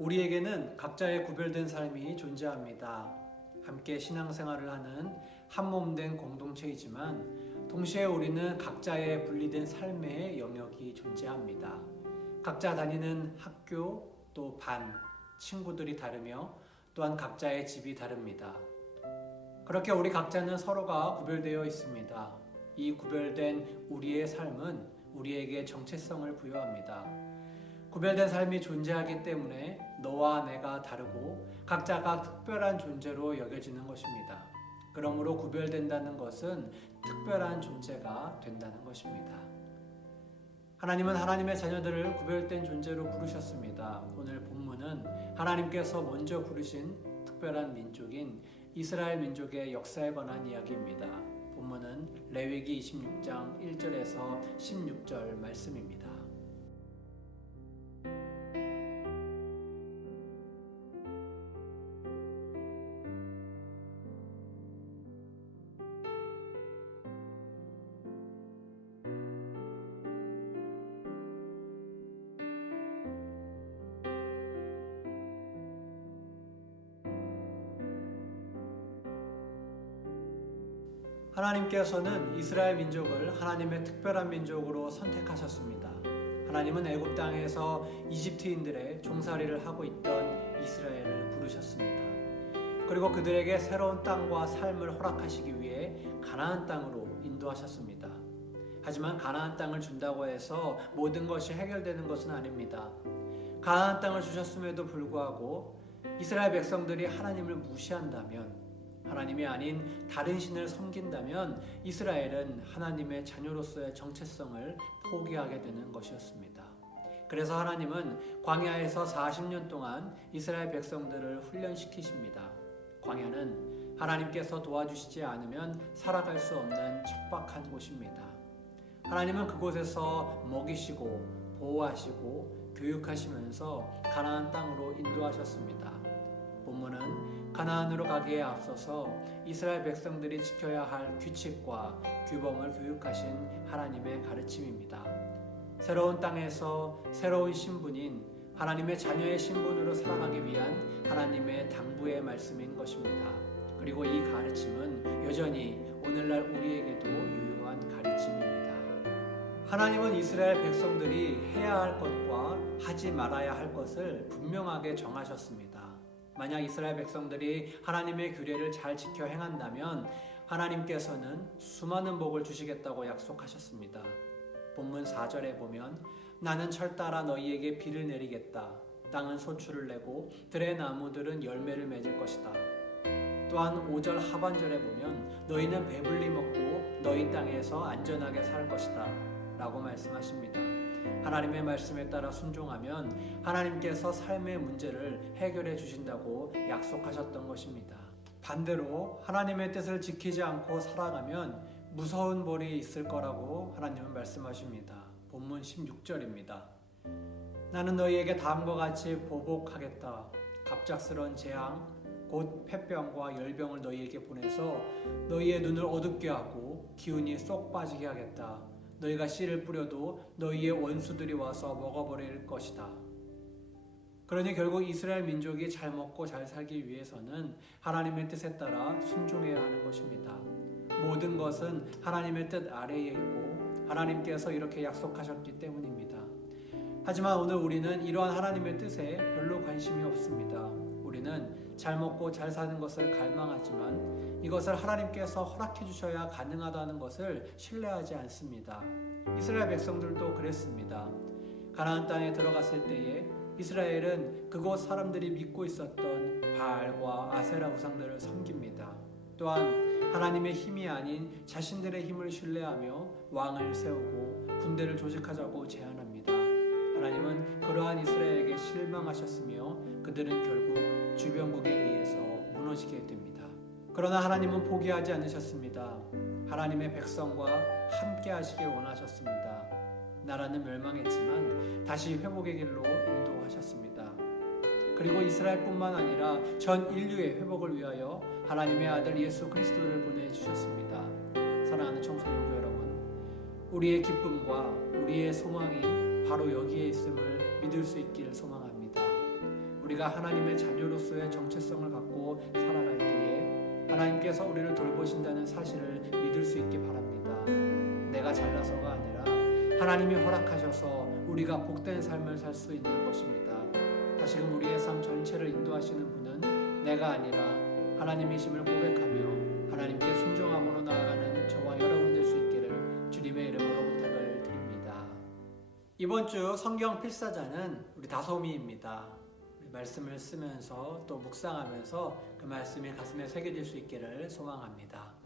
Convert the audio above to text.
우리에게는 각자의 구별된 삶이 존재합니다. 함께 신앙생활을 하는 한몸된 공동체이지만 동시에 우리는 각자의 분리된 삶의 영역이 존재합니다. 각자 다니는 학교, 또 반, 친구들이 다르며 또한 각자의 집이 다릅니다. 그렇게 우리 각자는 서로가 구별되어 있습니다. 이 구별된 우리의 삶은 우리에게 정체성을 부여합니다. 구별된 삶이 존재하기 때문에 너와 내가 다르고 각자가 특별한 존재로 여겨지는 것입니다. 그러므로 구별된다는 것은 특별한 존재가 된다는 것입니다. 하나님은 하나님의 자녀들을 구별된 존재로 부르셨습니다. 오늘 본문은 하나님께서 먼저 부르신 특별한 민족인 이스라엘 민족의 역사에 관한 이야기입니다. 본문은 레위기 26장 1절에서 16절 말씀입니다. 하나님께서는 이스라엘 민족을 하나님의 특별한 민족으로 선택하셨습니다. 하나님은 애굽 땅에서 이집트인들의 종살이를 하고 있던 이스라엘을 부르셨습니다. 그리고 그들에게 새로운 땅과 삶을 허락하시기 위해 가나안 땅으로 인도하셨습니다. 하지만 가나안 땅을 준다고 해서 모든 것이 해결되는 것은 아닙니다. 가나안 땅을 주셨음에도 불구하고 이스라엘 백성들이 하나님을 무시한다면, 하나님이 아닌 다른 신을 섬긴다면 이스라엘은 하나님의 자녀로서의 정체성을 포기하게 되는 것이었습니다. 그래서 하나님은 광야에서 40년 동안 이스라엘 백성들을 훈련시키십니다. 광야는 하나님께서 도와주시지 않으면 살아갈 수 없는 척박한 곳입니다. 하나님은 그곳에서 먹이시고 보호하시고 교육하시면서 가나안 땅으로 인도하셨습니다. 본문은 가나안으로 가기에 앞서서 이스라엘 백성들이 지켜야 할 규칙과 규범을 교육하신 하나님의 가르침입니다. 새로운 땅에서 새로운 신분인 하나님의 자녀의 신분으로 살아가기 위한 하나님의 당부의 말씀인 것입니다. 그리고 이 가르침은 여전히 오늘날 우리에게도 유효한 가르침입니다. 하나님은 이스라엘 백성들이 해야 할 것과 하지 말아야 할 것을 분명하게 정하셨습니다. 만약 이스라엘 백성들이 하나님의 규례를 잘 지켜 행한다면 하나님께서는 수많은 복을 주시겠다고 약속하셨습니다. 본문 4절에 보면 나는 철따라 너희에게 비를 내리겠다. 땅은 소출을 내고 들의 나무들은 열매를 맺을 것이다. 또한 5절 하반절에 보면 너희는 배불리 먹고 너희 땅에서 안전하게 살 것이다 라고 말씀하십니다. 하나님의 말씀에 따라 순종하면 하나님께서 삶의 문제를 해결해 주신다고 약속하셨던 것입니다. 반대로 하나님의 뜻을 지키지 않고 살아가면 무서운 벌이 있을 거라고 하나님은 말씀하십니다. 본문 16절입니다. 나는 너희에게 다음과 같이 보복하겠다. 갑작스러운 재앙 곧 폐병과 열병을 너희에게 보내서 너희의 눈을 어둡게 하고 기운이 쏙 빠지게 하겠다. 너희가 씨를 뿌려도 너희의 원수들이 와서 먹어버릴 것이다. 그러니 결국 이스라엘 민족이 잘 먹고 잘 살기 위해서는 하나님의 뜻에 따라 순종해야 하는 것입니다. 모든 것은 하나님의 뜻 아래에 있고 하나님께서 이렇게 약속하셨기 때문입니다. 하지만 오늘 우리는 이러한 하나님의 뜻에 별로 관심이 없습니다. 우리는 잘 먹고 잘 사는 것을 갈망하지만 이것을 하나님께서 허락해 주셔야 가능하다는 것을 신뢰하지 않습니다. 이스라엘 백성들도 그랬습니다. 가나안 땅에 들어갔을 때에 이스라엘은 그곳 사람들이 믿고 있었던 바알과 아세라 우상들을 섬깁니다. 또한 하나님의 힘이 아닌 자신들의 힘을 신뢰하며 왕을 세우고 군대를 조직하자고 제안합니다. 하나님은 그러한 이스라엘에게 실망하셨으며 그들은 결국 주변국에 의해서 무너지게 됩니다. 그러나 하나님은 포기하지 않으셨습니다. 하나님의 백성과 함께 하시길 원하셨습니다. 나라는 멸망했지만 다시 회복의 길로 인도하셨습니다. 그리고 이스라엘뿐만 아니라 전 인류의 회복을 위하여 하나님의 아들 예수 그리스도를 보내주셨습니다. 사랑하는 청소년부 여러분, 우리의 기쁨과 우리의 소망이 바로 여기에 있음을 믿을 수 있기를 소망합니다. 우리가 하나님의 자녀로서의 정체성을 갖고 살아갈 때에 하나님께서 우리를 돌보신다는 사실을 믿을 수 있기 바랍니다. 내가 잘나서가 아니라 하나님이 허락하셔서 우리가 복된 삶을 살 수 있는 것입니다. 다시금 우리의 삶 전체를 인도하시는 분은 내가 아니라 하나님이심을 고백하며 하나님께 순종함으로 나아가는 저와 여러분 될 수 있기를 주님의 이름으로 부탁을 드립니다. 이번 주 성경 필사자는 우리 다솜이입니다. 말씀을 쓰면서 또 묵상하면서 그 말씀이 가슴에 새겨질 수 있기를 소망합니다.